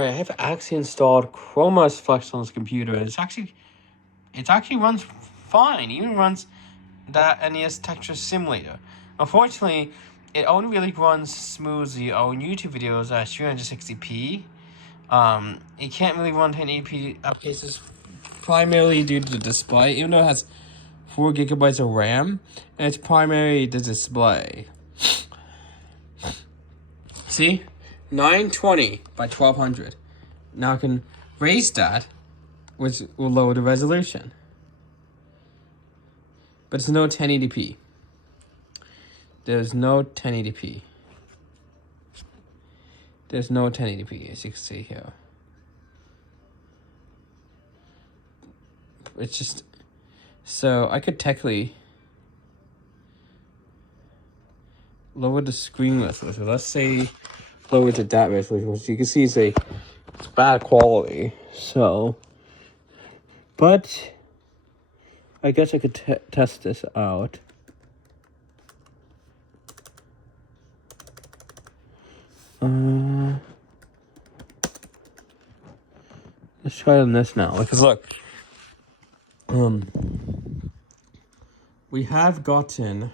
I have actually installed Chrome OS Flex on this computer. It actually runs fine. It even runs that NES Texture Simulator. Unfortunately, it only really runs smoothly on YouTube videos at 360p. It can't really run 1080p applications primarily due to the display, even though it has 4 gigabytes of RAM, and it's primarily the display. See? 920 by 1200. Now I can raise that, which will lower the resolution. But it's no 1080p. There's no 1080p. There's no 1080p, as you can see here. It's just... So, I could technically lower the screen resolution. Let's say lower to that resolution, which you can see it's bad quality. So, but I guess I could test this out. Let's try it on this now. Because look, we have gotten.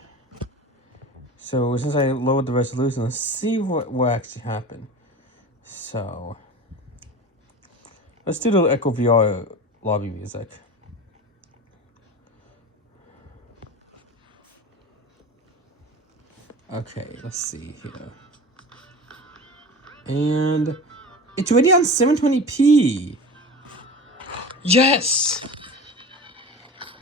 So since I lowered the resolution, let's see what actually happened. So let's do the Echo VR lobby music. Okay, let's see here. And it's already on 720p. Yes!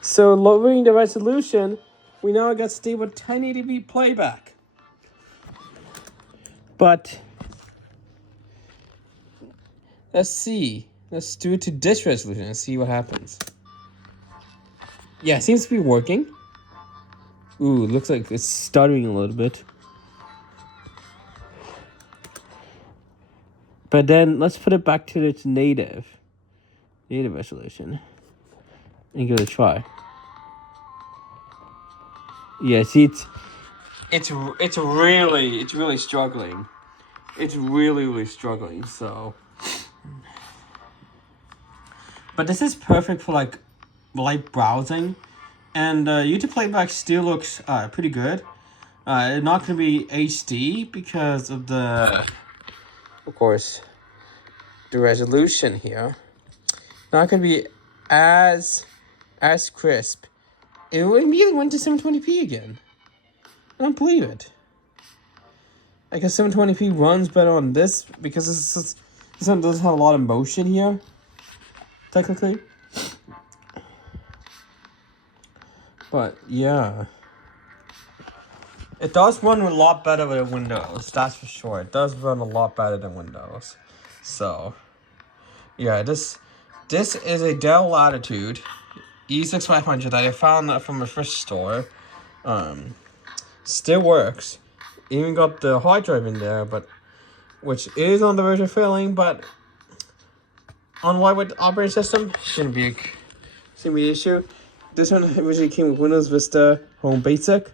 So lowering the resolution, we now got stable 1080p playback. But let's see. Let's do it to this resolution and see what happens. Yeah, it seems to be working. Ooh, looks like it's stuttering a little bit. But then let's put it back to its native resolution and give it a try. Yeah, see, it's really struggling. It's really struggling. So, but this is perfect for like light browsing, and YouTube playback still looks pretty good. It's not gonna be HD because of the, of course, the resolution here. Not gonna be as crisp. It immediately went to 720p again. I don't believe it. I guess 720p runs better on this because this one doesn't have a lot of motion here, technically. But yeah, it does run a lot better than Windows. That's for sure. It does run a lot better than Windows. So yeah, this is a Dell Latitude E6500 that I found from a thrift store. Still works. Even got the hard drive in there, but which is on the verge of failing. But on lightweight operating system, shouldn't be an issue. This one originally came with Windows Vista Home Basic.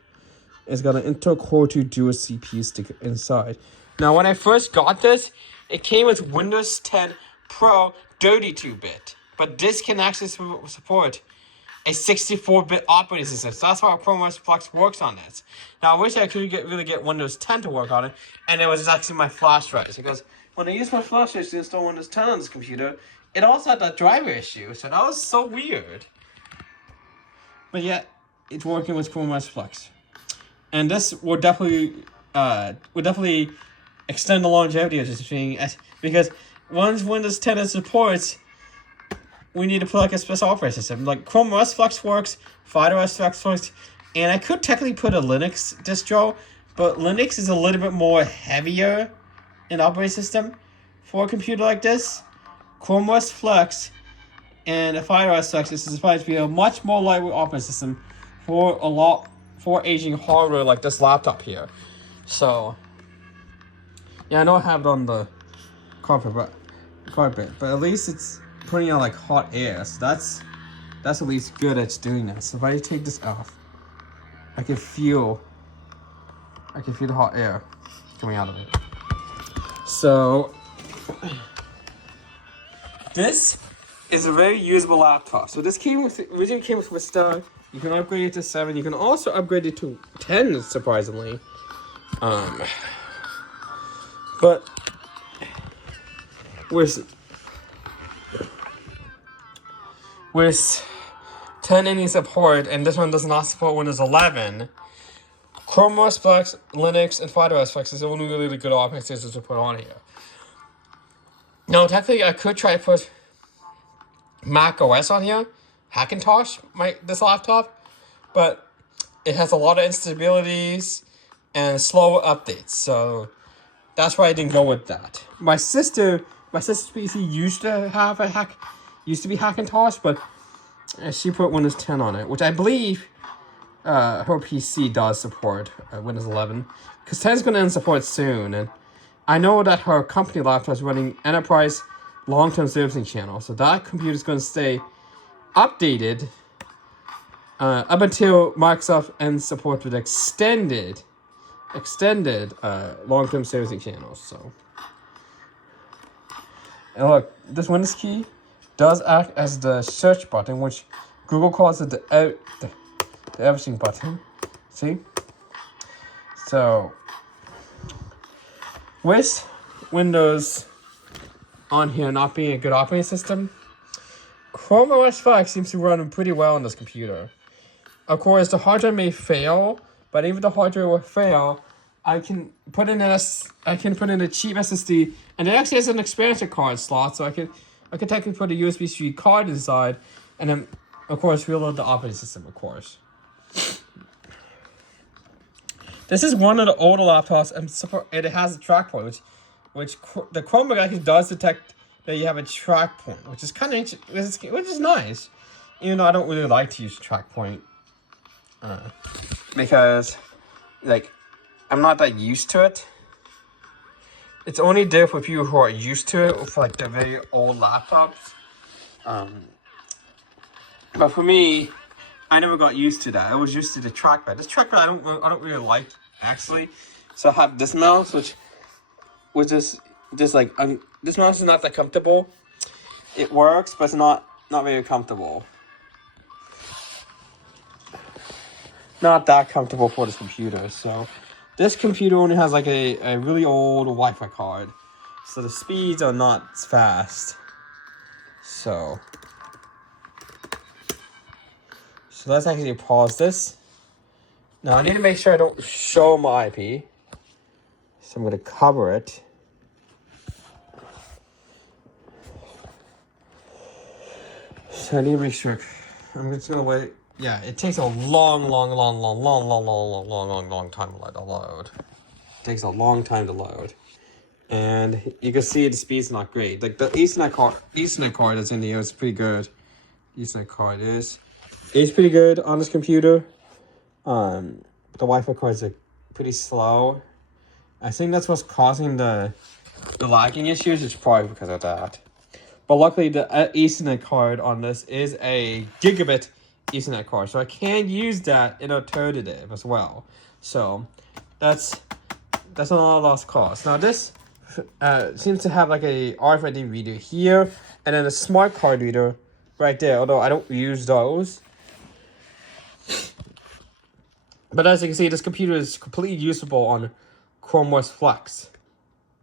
It's got an Intel Core 2 dual CPU stick inside. Now, when I first got this, it came with Windows 10 Pro 32-bit, but this can actually support a 64-bit operating system. So that's how Chrome OS Flex works on this. Now, I wish I could really get Windows 10 to work on it, and it was actually my flash drive. Because when I used my flash drive to install Windows 10 on this computer, it also had that driver issue. So that was so weird. But yeah, it's working with Chrome OS Flex. And this will definitely extend the longevity of this thing, because once Windows 10 supports, we need to put like a special operating system. Like Chrome OS Flex works, FireOS Flex works, and I could technically put a Linux distro, but Linux is a little bit more heavier in operating system for a computer like this. Chrome OS Flex and a FireOS Flex is supposed to be a much more lightweight operating system for aging hardware like this laptop here. So yeah, I know I have it on the carpet, but at least it's putting out like hot air, so that's at least good at doing that. So if I take this off, I can feel the hot air coming out of it. So This is a very usable laptop. So this originally came with Star. You can upgrade it to 7. You can also upgrade it to 10, surprisingly. But with 10 any support, and this one does not support Windows 11, Chrome OS Flex, Linux, and FireOS Flex is the only really good operating systems to put on here. Now, technically, I could try to put Mac OS on here, Hackintosh, this laptop, but it has a lot of instabilities and slow updates, so that's why I didn't go with that. My sister's PC used to be Hackintosh, but she put Windows 10 on it, which I believe her PC does support Windows 11, because 10 is going to end support soon, and I know that her company laptop is running enterprise long-term servicing channel, so that computer is going to stay updated up until Microsoft ends support with extended long-term servicing channels. So, and look, this Windows key does act as the search button, which Google calls it the everything button. See? So, with Windows on here not being a good operating system, Chrome OS 5 seems to run pretty well on this computer. Of course, the hard drive may fail, but even if the hard drive will fail, I can put in a cheap SSD, and it actually has an expansion card slot, so I can technically put a USB-C card inside, and then of course reload the operating system. Of course, this is one of the older laptops, and it has a track point, which the Chromebook actually does detect that you have a track point, which is kind of which is nice. Even though I don't really like to use track point, because like I'm not that used to it. It's only there for people who are used to it, for like the very old laptops. But for me, I never got used to that. I was used to the trackpad. This trackpad I don't really like actually. So I have this mouse, which is just like this mouse is not that comfortable. It works, but it's not very comfortable. Not that comfortable for this computer. So this computer only has like a really old Wi-Fi card, so the speeds are not fast. So let's actually pause this. Now I need to make sure I don't show my IP, so I'm going to cover it. So I need to make sure. I'm just going to wait. Yeah, it takes a long time to load. It takes a long time to load. And you can see the speed's not great. Like the Ethernet card that's in here is pretty good. Ethernet card is pretty good on this computer. The Wi-Fi cards are pretty slow. I think that's what's causing the lagging issues. It's probably because of that. But luckily the Ethernet card on this is a gigabit Ethernet card, so I can use that in alternative as well. So that's not a lost cost. Now this seems to have like a RFID reader here, and then a smart card reader right there, although I don't use those. But as you can see, this computer is completely usable on Chrome OS Flex.